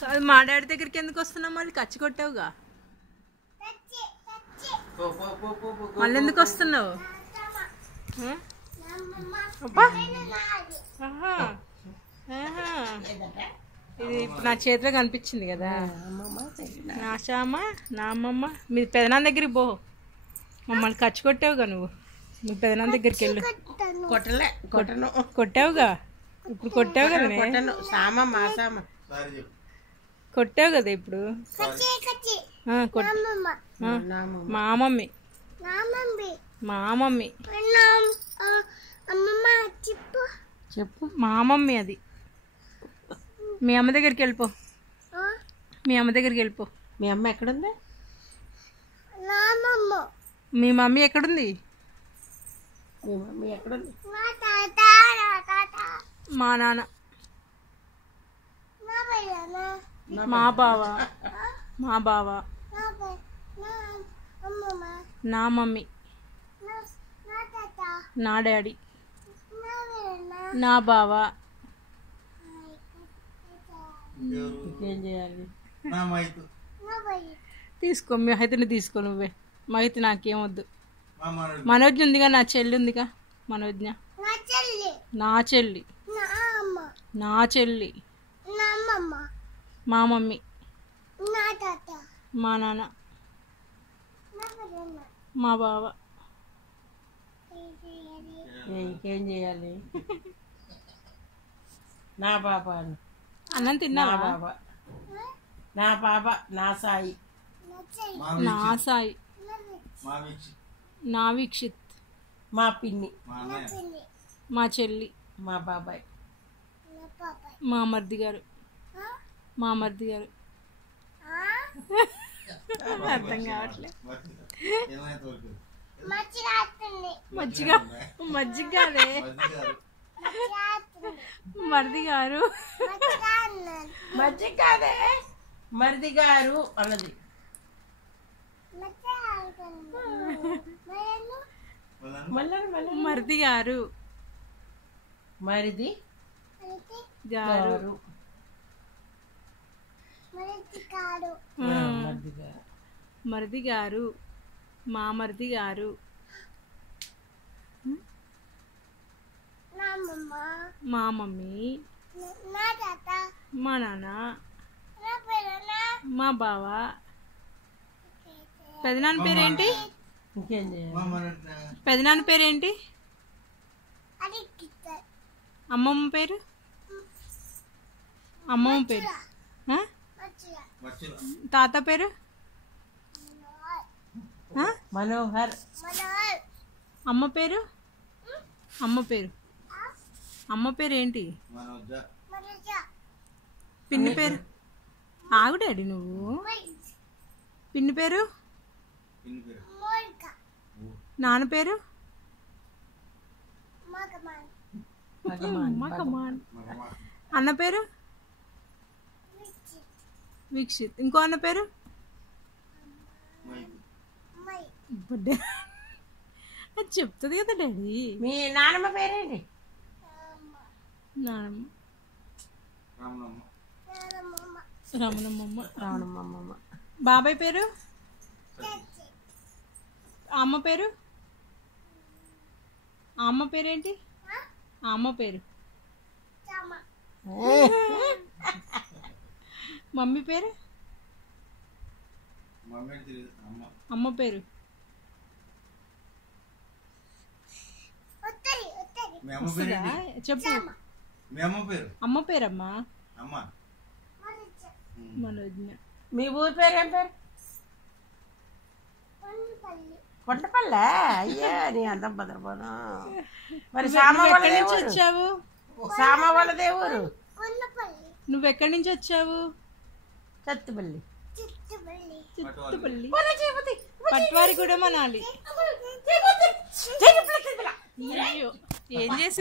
కాదు మా డాడీ దగ్గరికి ఎందుకు వస్తున్నావు? మళ్ళీ కచ్చి కొట్టావుగా, మళ్ళీ ఎందుకు వస్తున్నావు? ఇది ఇప్పుడు నా చేతిలో కనిపించింది కదా, నా షామ నా అమ్మమ్మ. మీ పెదనాన్న దగ్గరికి పో, మమ్మల్ని ఖర్చు కొట్టావుగా నువ్వు. మీ పెదనాన్న దగ్గరికి వెళ్ళు. కొట్టావుగా, ఇప్పుడు కొట్టావు కదా, కొట్టావు కదా ఇప్పుడు. మా మమ్మీ మా మమ్మీ చెప్పు, మా మమ్మీ అది. మీ అమ్మ దగ్గరికి వెళ్ళిపో, మీ అమ్మ దగ్గరికి వెళ్ళిపో. మీ అమ్మ ఎక్కడుంది? మీ మమ్మీ ఎక్కడుంది? మీ మమ్మీ ఎక్కడుంది? మా నాన్న, మా బావ, మా బావ, నా మమ్మీ, నా డాడీ, నా బావ. ఇంకేం చేయాలి? తీసుకో, మీ మహితని తీసుకో నువ్వే. మహిత నాకేమొద్దు. మనోజ్ఞ ఉందిగా, నా చెల్లి ఉందిగా, మనోజ్ఞ. నా చెల్లి, నా చెల్లి, మా మమ్మీ, మా నాన్న, మా బావ. ఇంకేం చేయాలి? నా పాప అన్నం తిన్నావా? బాబా, నా పాప, నా సాయి, నా సాయి, నా వీక్షిత్, మా పిన్ని, మా చెల్లి, మా బాబాయ్, మా మర్ది గారు, మా మర్ది గారు. అర్థం కావట్లే. మజ్జిగ, మజ్జిగలే, మర్ది గారు, మజ్జిగ కాదే, మరిది గారు అన్నది. మర్ది గారు, మరిది గారు, మరిది గారు, మా మరిది గారు, మా మమ్మీ, మా నాన్న, మా బావ. పెదనాన్న పేరేంటి? ఇంకేం చేయాలి? పెదనాన్న పేరేంటి? అమ్మమ్మ పేరు? అమ్మమ్మ పేరు? తాత పేరు? మనోహర్. అమ్మ పేరు? అమ్మ పేరు? అమ్మ పేరు ఏంటి? పిన్ని పేరు? ఆగు డాడీ నువ్వు. పిన్ని పేరు? నాన్న పేరు? అన్న పేరు? వీక్షిత్. ఇంకో అన్న పేరు? అది చెప్తుంది కదా డాడీ. మీ నాన్నమ్మ పేరేంటి? నానమ్మ, రమణమ్మ, రావణమ్మ. బాబాయ్ పేరు? అమ్మ పేరు? అమ్మ పేరేంటి? అమ్మ పేరు? మమ్మీ పేరు? అమ్మ పేరు? చెప్పు. అమ్మ పేరమ్మా? మనోజ్ఞ. మీ ఊరి పేరు ఏం పేరు? కొండపల్లె. అయ్యా నీ అందం భద్రపోను. మరి ఎక్కడి నుంచి వచ్చావు? సామ వాళ్ళదే ఊరు. నువ్వెక్కడి నుంచి వచ్చావు? చత్తుపల్లి. చిత్తుపల్లి. పట్వారి కూడా మనాలి. ఏం చేసి